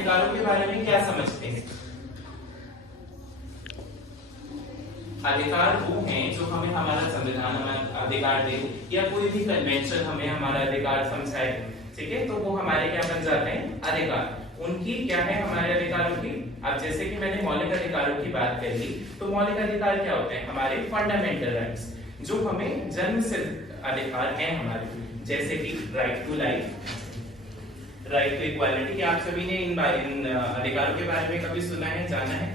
अधिकारों के बारे में क्या समझते हैं? अधिकार वो हैं जो हमें हमारा संविधान हमारा अधिकार दे या कोई भी कन्वेंशन हमें हमारा अधिकार समझाए, ठीक है, तो वो हमारे क्या बन जाते हैं? अधिकार। उनकी क्या है हमारे अधिकारों की? अब जैसे कि मैंने मौलिक अधिकारों की बात कर ली, तो मौलिक अधिकार क्या होते हैं? हमारे फंडामेंटल राइट्स जो हमें जन्म सिद्ध अधिकार हैं हमारे, जैसे कि right to life, right to equality. क्या आप सभी ने इन अधिकारों के बारे में कभी सुना है, जाना है?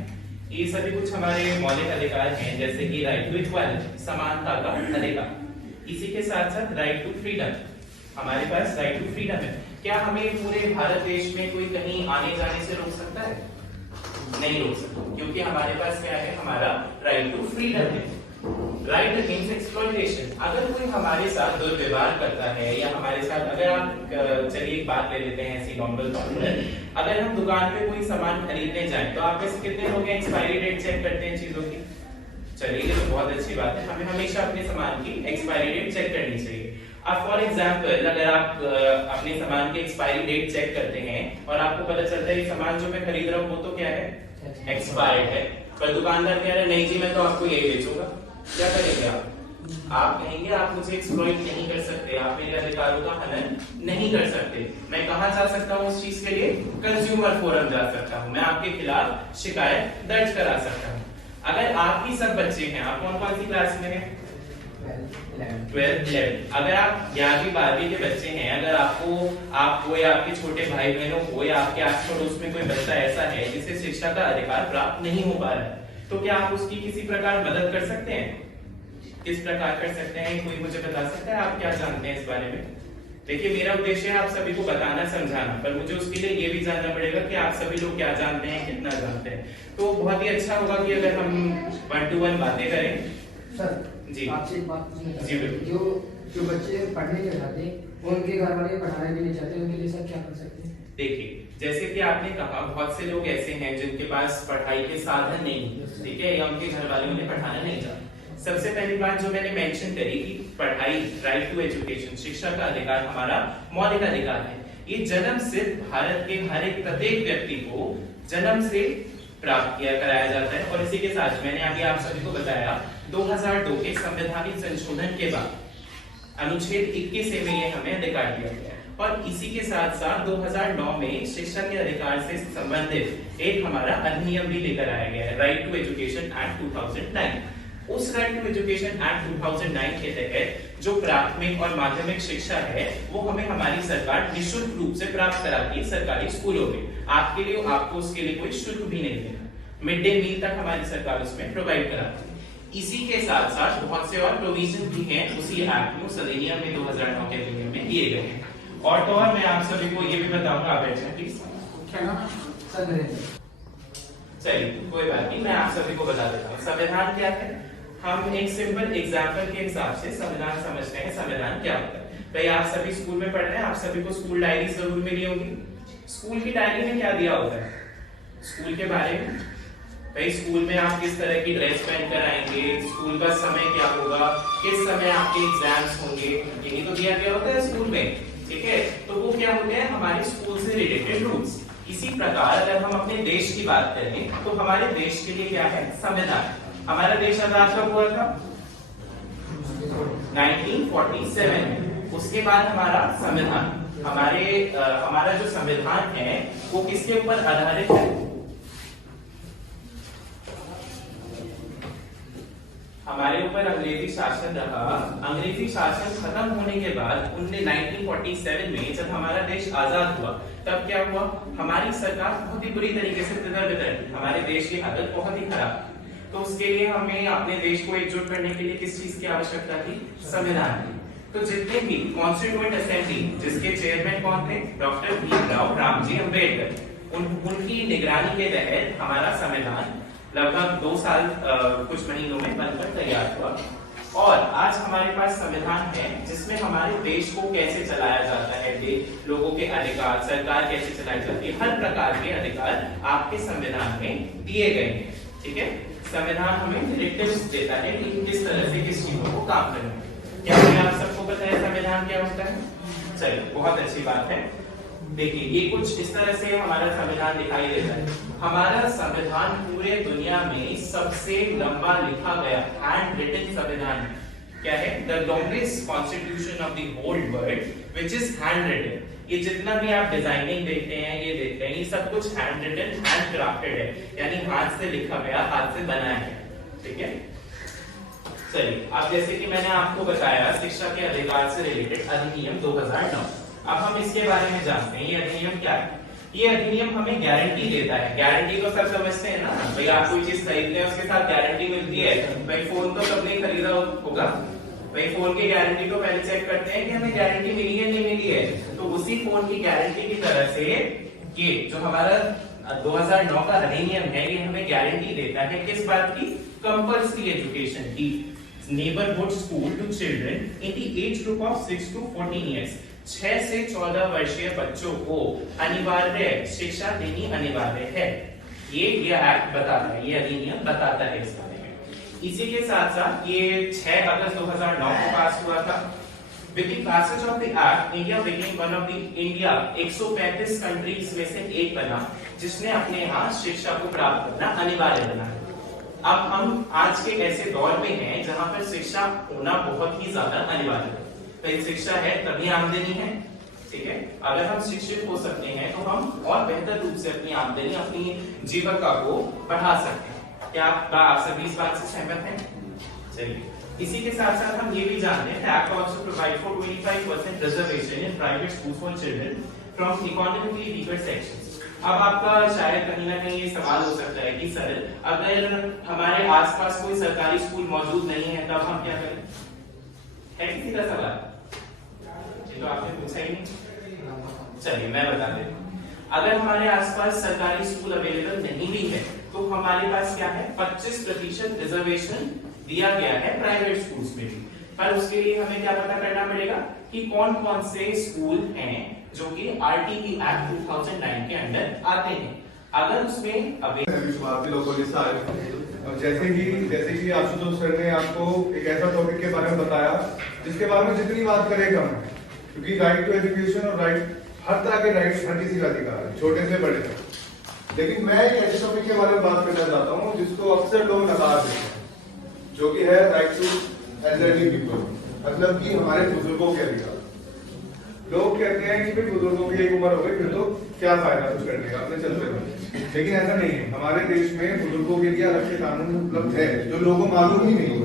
ये सभी कुछ हमारे मौलिक अधिकार हैं, जैसे कि राइट टू इक्वालिटी, समानता का अधिकार। इसी के साथ साथ राइट टू फ्रीडम, हमारे पास राइट टू फ्रीडम है। क्या हमें पूरे भारत देश में कोई कहीं आने जाने से रोक सकता है? नहीं रोक सकता, क्योंकि हमारे पास क्या है? हमारा राइट टू फ्रीडम है। राइट अगेंस्ट एक्सप्लॉयटेशन, अगर कोई हमारे साथ दुर्व्यवहार करता है या हमारे साथ, अगर आप चलिए एक बात ले लेते हैं ऐसी नॉर्मल तौर पर, अगर हम दुकान पे कोई सामान खरीदने जाएं तो आप में से कितने लोग एक्सपायरी डेट चेक करते हैं चीजों की? चलिए ये तो बहुत अच्छी बात है, हमें हमेशा अपने सामान की एक्सपायरी डेट चेक करनी चाहिए। अब फॉर एग्जांपल अगर आप अपने सामान की एक्सपायरी डेट चेक करते हैं और आपको पता चलता है ये सामान जो मैं खरीद रहा हूँ वो तो क्या है? एक्सपायर्ड है, पर दुकानदार कह रहा है नहीं जी मैं तो आपको यही बेचूंगा, क्या करेंगे आप? आप कहेंगे आप मुझे एक्सप्लॉइट नहीं कर सकते, आप मेरे अधिकारों का हनन नहीं कर सकते। मैं कहां जा सकता हूं उस चीज के लिए? कंज्यूमर फोरम जा सकता हूं, मैं आपके खिलाफ शिकायत दर्ज करा सकता हूं। अगर आप ही सब बच्चे हैं, आप कौन कौन सी क्लास में हैं? 12th 11th। अगर आप 11वीं 12वीं के बच्चे हैं, अगर आपको या आपके छोटे भाई बहनों को या आपके आस पड़ोस में कोई बच्चा ऐसा है जिसे शिक्षा का अधिकार प्राप्त नहीं हो पा रहा है, तो क्या आप उसकी किसी प्रकार मदद कर सकते हैं? किस प्रकार कर सकते हैं? कोई मुझे बता सकता है? आप क्या जानते हैं इस बारे में? देखिए मेरा उद्देश्य है आप सभी को बताना समझाना, पर मुझे उसके लिए ये भी जानना पड़ेगा कि आप सभी लोग क्या जानते हैं, कितना जानते हैं। तो बहुत ही अच्छा होगा कि अगर हम 1 to 1 बातें करें। सर जी आपसे एक बात पूछना जी चाहते हैं, जो बच्चे पढ़ने नहीं चाहते और उनके घर वाले पढ़ाना भी नहीं चाहते, उनके लिए सर क्या कर सकते हैं? देखिए जैसे कि आपने कहा बहुत से लोग ऐसे हैं जिनके पास पढ़ाई के साधन नहीं, ठीक है, या उनके घर वाले उन्हें पढ़ाना नहीं चाहते। सबसे पहली बात जो मैंने मेंशन करी कि पढ़ाई, राइट टू एजुकेशन, शिक्षा का अधिकार हमारा मौलिक अधिकार है। ये जन्म से भारत के हर एक प्रत्येक व्यक्ति को जन्म से प्राप्त किया कराया जाता है। और इसी के साथ मैंने अभी आप सभी को बताया 2002 के संवैधानिक संशोधन के बाद अनुच्छेद 21 में ये हमें अधिकार दिया गया है। और इसी के साथ साथ 2009 में शिक्षा के अधिकार से संबंधित एक हमारा अधिनियम भी लेकर आया गया है, राइट टू एजुकेशन एक्ट 2009। उस राइट टू एजुकेशन एक्ट 2009 के तहत जो प्राथमिक और माध्यमिक शिक्षा है वो हमें हमारी सरकार निःशुल्क रूप से प्राप्त कराती है सरकारी स्कूलों में। आपको उसके लिए कोई शुल्क भी नहीं देना। मिड डे मील तक हमारी सरकार उसमें प्रोवाइड कराती है। इसी के साथ साथ बहुत से और प्रोविजन भी हैं उसी एक्ट में, उस अधिनियम में 2009 के अधिनियम में दिए गए हैं। और तो और मैं आप सभी को ये भी बताऊंगा, आप बैठे प्लीज। क्या नाम? सर नरेंद्र। चलिए कोई बात नहीं, मैं आप सभी को बता देता हूँ संविधान क्या है। हम एक सिंपल एग्जांपल के हिसाब से संविधान समझते हैं। संविधान क्या होता है? भाई आप सभी स्कूल में पढ़ रहे हैं, आप सभी को स्कूल डायरी जरूर मिली होगी। स्कूल की डायरी में क्या दिया होता है स्कूल के बारे में? भाई स्कूल में आप किस तरह की ड्रेस पहन कर आएंगे, स्कूल का समय क्या होगा, किस समय आपके एग्जाम्स होंगे, यही तो दिया गया होता है स्कूल में, ठीक है। तो वो क्या होते हैं? हमारे स्कूल से रिलेटेड रूल्स। इसी प्रकार अगर हम अपने देश की बात करें तो हमारे देश के लिए क्या है? संविधान। हमारा देश आजाद कब हुआ था? 1947। उसके बाद हमारा संविधान, हमारा जो संविधान है वो किसके ऊपर आधारित है? हमारे ऊपर अंग्रेजी शासन रहा। अंग्रेजी शासन खत्म होने के बाद 1947 में जब हमारा देश आजाद हुआ तब क्या हुआ? हमारी सरकार बहुत ही बुरी तरीके से तितर-बितर थी, हमारे देश की हालत बहुत ही खराब थी। तो उसके लिए हमें अपने देश को एकजुट करने के लिए किस चीज की आवश्यकता थी? संविधान की। तो जितने भी कॉन्स्टिट्यूएंट असेंबली जिसके चेयरमैन कौन थे? डॉक्टर भीमराव रामजी अम्बेडकर। उनकी निगरानी के तहत हमारा संविधान लगभग 2 साल कुछ महीनों में बनकर तैयार हुआ। और आज हमारे पास संविधान है जिसमें हमारे देश को कैसे चलाया जाता है, लोगों के अधिकार, सरकार कैसे चलाई जाती है, हर प्रकार के अधिकार आपके संविधान में दिए गए हैं, ठीक है। संविधान हमें डायरेक्टिव्स देता है कि किस तरह से किस चीजों को काम करना है। क्या आप सबको पता है संविधान क्या होता है? चलिए बहुत अच्छी बात है। देखिए ये कुछ इस तरह से हमारा संविधान दिखाई देता है। हमारा संविधान पूरे दुनिया में सबसे लंबा लिखा गया हैंड रिटन संविधान है। क्या है? The longest constitution of the whole world which is handwritten. ये जितना भी आप डिजाइनिंग देखते हैं, ये देखते हैं, ये सब कुछ हैंड रिटन, हैंड क्राफ्टेड है, यानी हाथ से लिखा गया, हाथ से बनाया है। ठीक है, चलिए अब जैसे कि मैंने आपको बताया शिक्षा के अधिकार से रिलेटेड अधिनियम 2009। अब हम इसके बारे में जानते हैं ये अधिनियम क्या है। ये अधिनियम हमें गारंटी देता है। गारंटी को सब समझते हैं ना भाई, आप कोई चीज खरीदते हैं उसके साथ गारंटी मिलती है। भाई फोन तो सबने खरीदा होगा, भाई फोन की गारंटी को पहले चेक करते हैं कि हमें गारंटी मिली है नहीं मिली है। तो उसी फोन की गारंटी की तरह से ये जो हमारा 2009 का अधिनियम है, ये हमें गारंटी देता है किस बात की? कंपल्सरी एजुकेशन की। Neighbourhood school to children in the age group of 6 to 14 years. 6 से 14 वर्षीय बच्चों को अनिवार्य शिक्षा देनी अनिवार्य है। ये एक्ट बताता है, ये अधिनियम बताता है इस बारे में। इसी के साथ साथ ये 6 अगस्त 2009 को पास हुआ था। With the passage of the act, India became one of the India 135 countries में से एक बना जिसने अपने यहाँ शिक्षा को प्राप्त करना अनिवार्य बना। अब हम आज के ऐसे दौर में हैं जहाँ पर शिक्षा होना बहुत ही ज्यादा अनिवार्य है। तो शिक्षा है तभी आमदनी है। ठीक है, अगर हम शिक्षित हो सकते हैं तो हम और बेहतर रूप से अपनी आमदनी, अपनी जीविका को बढ़ा सकते हैं। क्या आप सभी इस बात से सहमत हैं? चलिए, इसी के साथ साथ हम ये भी जानते हैं act also provide for 25% reservation in private schools for children from economically weaker sections. अब आपका शायद कहीं ना कहीं ये सवाल हो सकता है कि सर अगर हमारे आसपास कोई सरकारी स्कूल मौजूद नहीं है तब हम क्या करें? है किसी का सवाल? ये तो आपने पूछा ही नहीं। चलिए मैं बता देता हूँ। अगर हमारे आसपास सरकारी स्कूल अवेलेबल नहीं भी है तो हमारे पास क्या है? 25% रिजर्वेशन दिया गया है प्राइवेट स्कूल्स में भी। पर उसके लिए हमें क्या पता करना पड़ेगा कि कौन कौन से स्कूल हैं जो कि आरटीई एक्ट 2009 के अंदर आते हैं। अगर उसमें जैसे कि आशुतोष सर ने आपको एक ऐसा टॉपिक के बारे में बताया जिसके बारे में जितनी बात करें कम है, क्योंकि राइट टू एजुकेशन और राइट, हर तरह के राइट हर किसी का अधिकार है, छोटे से बड़े तक। लेकिन मैं एक ऐसे टॉपिक के बारे में बात करना चाहता हूँ जिसको अक्सर लोग नकार देते हैं, जो कि है राइट टू एल्डरली पीपल, मतलब कि हमारे बुजुर्गों के अधिकार। लोग कहते हैं कि भाई बुजुर्गों की एक उम्र हो गई फिर तो क्या फायदा कुछ करने का, अपने चलते रहो। लेकिन ऐसा नहीं है। हमारे देश में बुजुर्गों के लिए अलग से कानून उपलब्ध है जो लोगों को मालूम ही नहीं है,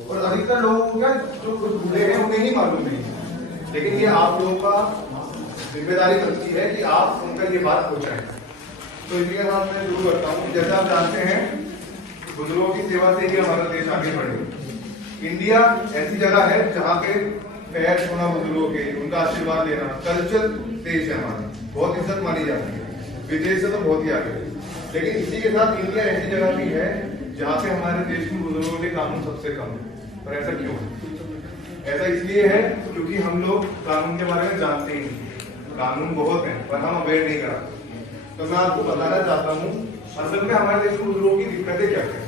और अधिकतर लोगों को क्या, जो कुछ बूढ़े हैं उन्हें ही मालूम नहीं है। लेकिन ये आप लोगों का जिम्मेदारी बनती है कि आप उनका ये बात पहुंचाएं। तो इसी के साथ मैं शुरू करता हूँ। जैसा आप जानते हैं बुजुर्गों की सेवा से ही हमारा देश आगे बढ़े। इंडिया ऐसी जगह है जहाँ पे पैर छूना बुजुर्गों के, उनका आशीर्वाद लेना कल्चर देश है हमारा, बहुत इज्जत मानी जाती है, विदेश से तो बहुत ही आगे। लेकिन इसी के साथ इंडिया ऐसी जगह भी है जहाँ पे हमारे देश में बुजुर्गों के कानून सबसे कम है। पर ऐसा क्यों है? ऐसा इसलिए है क्योंकि हम लोग कानून के बारे में जानते ही नहीं। कानून बहुत है पर हम अवेयर नहीं कराते। तो मैं आपको बताना चाहता हूँ असल में हमारे देश में बुजुर्गों की दिक्कतें क्या है।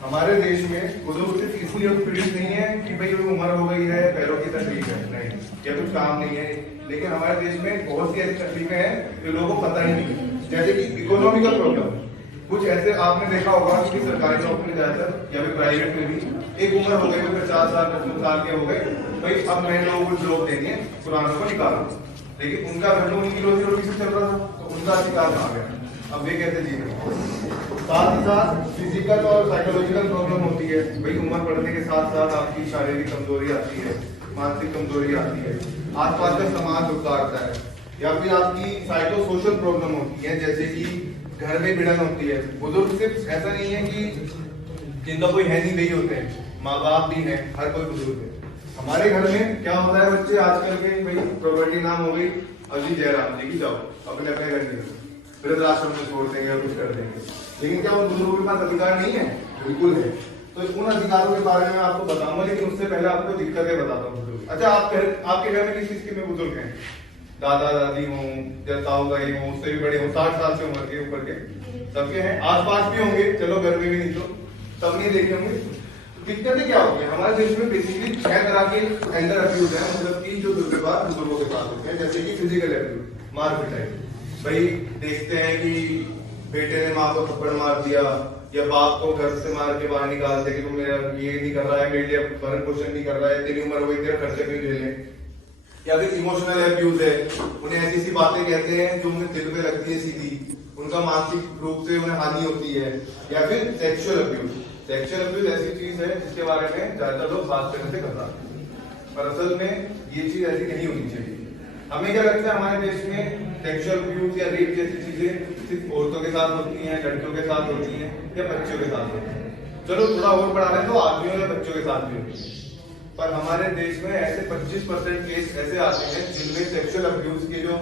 हमारे देश में बुजुर्ग सिर्फ इसलिए पीड़ित नहीं है कि भाई उम्र हो गई है, पैरों की तकलीफ है, नहीं, या कुछ काम नहीं है। लेकिन हमारे देश में बहुत सी ऐसी तकलीफें हैं जो लोगों को पता ही नहीं, जैसे कि इकोनॉमिकल प्रॉब्लम। कुछ ऐसे आपने देखा होगा कि सरकारी नौकरी में जाकर या फिर प्राइवेट में भी एक उम्र हो गई, 50 साल 55 साल के हो गए, भाई अब नए लोगों को जॉब देनी है, पुरानों को निकालो। लेकिन उनका घर तो उनकी रोजी रोटी से चल रहा था, तो उनका अधिकार कहाँ गया? अब वे कैसे जी रहे? साथ ही साथ फिजिकल और साइकोलॉजिकल प्रॉब्लम होती है। भाई उम्र बढ़ने के साथ साथ आपकी शारीरिक कमजोरी आती है, मानसिक कमजोरी आती है, आसपास का समाज उतारता है, या फिर आपकी साइको सोशल प्रॉब्लम होती है, जैसे कि घर में भिड़न होती है। बुजुर्ग सिर्फ ऐसा नहीं है कि जिनका कोई है नहीं वही होते हैं, माँ बाप भी हैं, हर कोई बुजुर्ग है। हमारे घर में क्या होता है, बच्चे आजकल के भाई प्रॉपर्टी नाम हो गई, अभी जयराम जी की जाओ अपने अपने घर में वृद्धाश्रम में छोड़ देंगे और कुछ कर देंगे। लेकिन क्या उन बुजुर्गों के पास अधिकार नहीं है? बिल्कुल है। तो उन अधिकारों के बारे में आपको बताऊंगा, लेकिन उससे पहले आपको दिक्कतें बताता हूँ। अच्छा, आपके घर में किस चीज के में बुजुर्ग हैं? दादा दादी हों या ताऊ दाई हों, उससे भी बड़े हों, 60 साल से उम्र के ऊपर के सबके हैं, आसपास भी होंगे, चलो घर में भी नहीं तो सब नहीं देखे होंगे। दिक्कतें क्या होती है हमारे देश में? बेसिकली 6 तरह के एल्डर अब्यूज है, मतलब कि जो दुर्व्यवहार बुजुर्गों के साथ होते हैं, जैसे कि फिजिकल अब्यूज, मार पिटाई। भाई देखते हैं कि बेटे ने माँ को थप्पड़ मार दिया या बाप को घर से मार के बाहर निकाल दे कि तू मेरा ये नहीं कर रहा है, मेरे लिए भरण पोषण नहीं कर रहा है, तेरी उम्र हो गई, तेरा खर्चे क्यों झेले। या फिर इमोशनल अब्यूज है, उन्हें ऐसी सी बातें कहते हैं जो उन्हें दिल पे लगती है सीधी, उनका मानसिक रूप से उन्हें हानि होती है। या फिर सेक्सुअल अब्यूज। सेक्सुअल अब्यूज ऐसी चीज है जिसके बारे में ज्यादातर लोग बात करने से घबराते हैं, पर असल में ये चीज ऐसी नहीं होनी चाहिए। हमें क्या लगता है हमारे देश में सेक्सुअल अब्यूज या रेप जैसी चीजें सिर्फ औरतों के साथ होती हैं, लड़कियों के साथ होती हैं या बच्चों के साथ होती हैं। चलो थोड़ा और बढ़ा रहे तो आदमियों या बच्चों के साथ भी होती है, पर हमारे देश में ऐसे 25% केस ऐसे आते हैं जिनमें सेक्सुअल अब्यूज के जो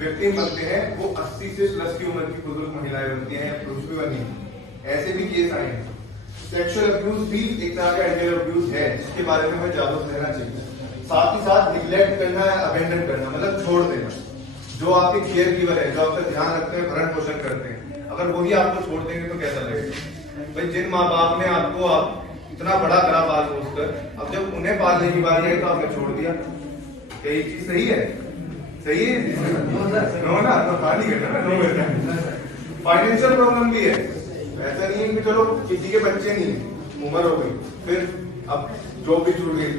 विक्टिम बनते हैं वो 80 से प्लस की उम्र की बुजुर्ग महिलाएं बनती हैं, पुरुष भी बनी हैं। ऐसे भी केस आए हैं। सेक्सुअल अब्यूज भी एक तरह का एंगल अब्यूज है जिसके बारे में हमें जागरूक रहना चाहिए। साथ ही साथ निग्लेक्ट करना या अबेंडन करना, मतलब छोड़ देना। जो आपके केयर गिवर है, जो आपका ध्यान रखते हैं, भरण पोषण करते हैं, अगर वही आपको छोड़ देंगे तो कैसा लगेगा। भाई जिन माँ बाप ने आपको इतना बड़ा करा पाल पोस कर, अब जब उन्हें पालने की बारी आई तो आपने छोड़ दिया। क्या ये चीज सही है? सही है नो ना, तो खाली करना नो। फाइनेंशियल प्रॉब्लम भी है, ऐसा नहीं है कि चलो किसी के बच्चे नहीं है, उम्र हो गई, फिर अब जॉब भी छूट गई,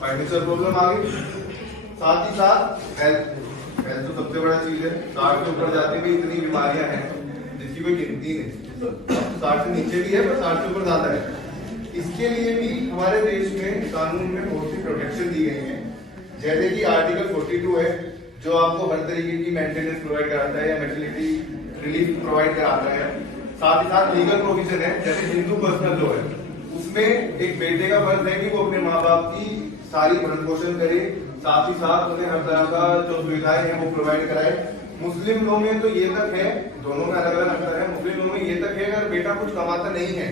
फाइनेंशियल प्रॉब्लम आ गई। साथ ही साथ हेल्थ तो सबसे बड़ा चीज है। 60 के ऊपर जाते भी इतनी बीमारियां हैं जिसकी कोई गिनती नहीं। 60 से नीचे भी है पर 60 से ऊपर ज्यादा है। इसके लिए भी हमारे देश में कानून में बहुत सी प्रोटेक्शन दी गई है, जैसे कि आर्टिकल 42 है जो आपको हर तरीके की मेंटेनेंस प्रोवाइड कराता है या मेटर्निटी रिलीफ प्रोवाइड कराता है। साथ ही साथ लीगल प्रोविजन है, जैसे हिंदू पर्सनल लॉ है, उसमें एक बेटे का फर्ज है कि वो अपने माँ बाप की सारी भरण पोषण करे, साथ ही साथ उन्हें हर तरह का जो सुविधाएं हैं वो प्रोवाइड कराए। मुस्लिम लॉ में तो ये तक है, दोनों में अलग अलग अंतर है। मुस्लिम लॉ में ये तक है अगर बेटा कुछ कमाता नहीं है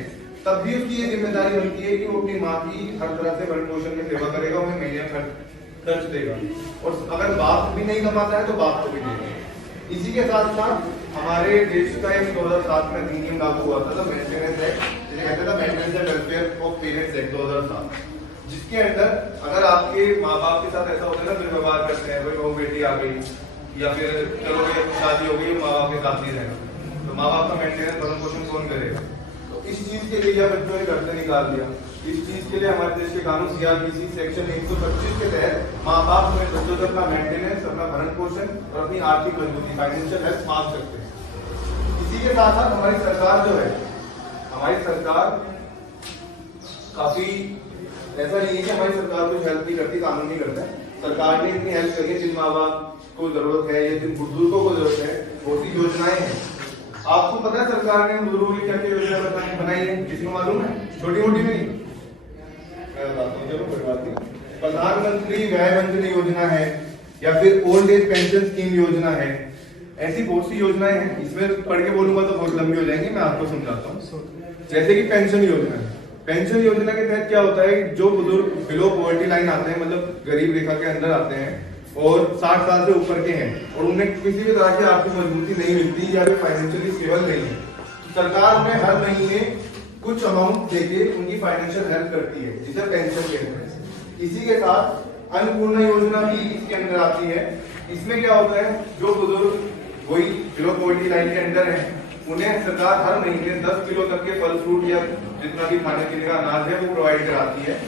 तब भी उसकी ये जिम्मेदारी बनती है कि वो अपनी माँ की हर तरह से भरण पोषण की सेवा करेगा, उन्हें महीने खर्च देगा। और अगर बाप भी नहीं कमाता है तो बाप को भी देगा। इसी के साथ साथ हमारे देश का एक 2007 में अधिनियम लागू हुआ था, मेंटेनेंस एक्ट, जिसे कहते थे maintenance and welfare of parents act 2007, जिसके अंदर अगर आपके माँ बाप के साथ ऐसा होता है ना, दुर्व्यवहार करते हैं, कोई बहू बेटी आ गई या फिर चलो भाई शादी हो गई, माँ बाप के साथ ही रहना, तो माँ बाप का मेंटेनेंस भरण पोषण कौन करेगा। तो इस चीज के लिए बच्चों ने घर से निकाल दिया। इस चीज के लिए हमारे देश के कानून CRPC सेक्शन 125 के तहत माँ बाप अपने बच्चों से अपना मेंटेनेंस, अपना भरण पोषण और अपनी आर्थिक मजबूती, फाइनेंशियल हेल्प मांग सकते हैं। इसी के साथ साथ हमारी सरकार जो है, हमारी सरकार काफी, ऐसा नहीं है कि हमारी सरकार कुछ हेल्प नहीं करती, कानून नहीं करता है। सरकार ने इतनी हेल्प करी है, जिन माँ बाप को जरूरत है या जिन बुजुर्गों को जरूरत है, बहुत सी योजनाएं हैं। आपको पता है सरकार ने बुजुर्गों की क्या क्या योजना बनाई है, किसी को मालूम है? छोटी मोटी नहीं, मैं बताता हूँ, चलो कोई बात नहीं। प्रधानमंत्री वय वंदन योजना है या फिर ओल्ड एज पेंशन स्कीम योजना है, ऐसी बहुत सी योजनाएं हैं। इसमें पढ़ के बोलूंगा तो बहुत लंबी हो जाएंगी, मैं आपको समझाता हूँ। जैसे कि पेंशन योजना है, पेंशन योजना के तहत क्या होता है, जो बुजुर्ग बिलो पॉवर्टी लाइन आते हैं, मतलब गरीब रेखा के अंदर आते हैं और 60 साल से ऊपर के हैं और उन्हें किसी भी तरह की आर्थिक मजबूती नहीं मिलती या फिर फाइनेंशियली स्टेबल नहीं है, तो सरकार उन्हें हर महीने कुछ अमाउंट देके उनकी फाइनेंशियल हेल्प करती है, जिसे पेंशन कहते हैं। इसी के साथ अन्नपूर्णा योजना भी इसके अंदर आती है। इसमें क्या होता है, जो बुजुर्ग वही बिलो पॉवर्टी लाइन के अंदर है, उन्हें सरकार हर महीने 10 किलो तक के फल फ्रूट या जितना भी खाने पीने का अनाज है वो प्रोवाइड कराती है।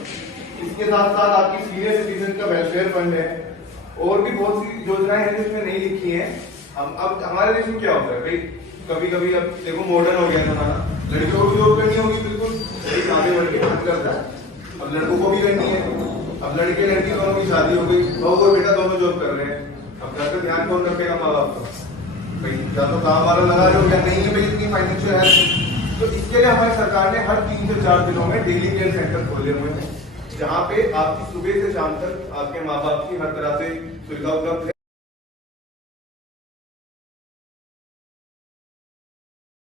इसके साथ साथ आपकी सीनियर सिटीजन का वेलफेयर फंड है और भी बहुत सी योजनाएं हैं जिसमें नहीं लिखी हैं। हम अब हमारे देश में क्या होता है भाई, कभी कभी अब देखो मॉडर्न हो गया जमाना, लड़कियों को भी जॉब करनी होगी, बिल्कुल आगे बढ़ के काम करता है, अब लड़कों को भी करनी है। अब लड़के लड़की दोनों की शादी हो गई, बहू और बेटा दोनों जॉब कर रहे हैं, अब घर पे ध्यान कौन रखेगा माँ बाप का भाई, या तो काम वाला लगा लो या नहीं है भाई इतनी फाइनेंशियल हेल्प। तो इसके लिए हमारी सरकार ने हर 3 से 4 दिनों में डेली केयर सेंटर खोले हुए हैं, जहाँ पे आपकी सुबह से शाम तक आपके माँ बाप की हर तरह से सुविधा उपलब्ध है।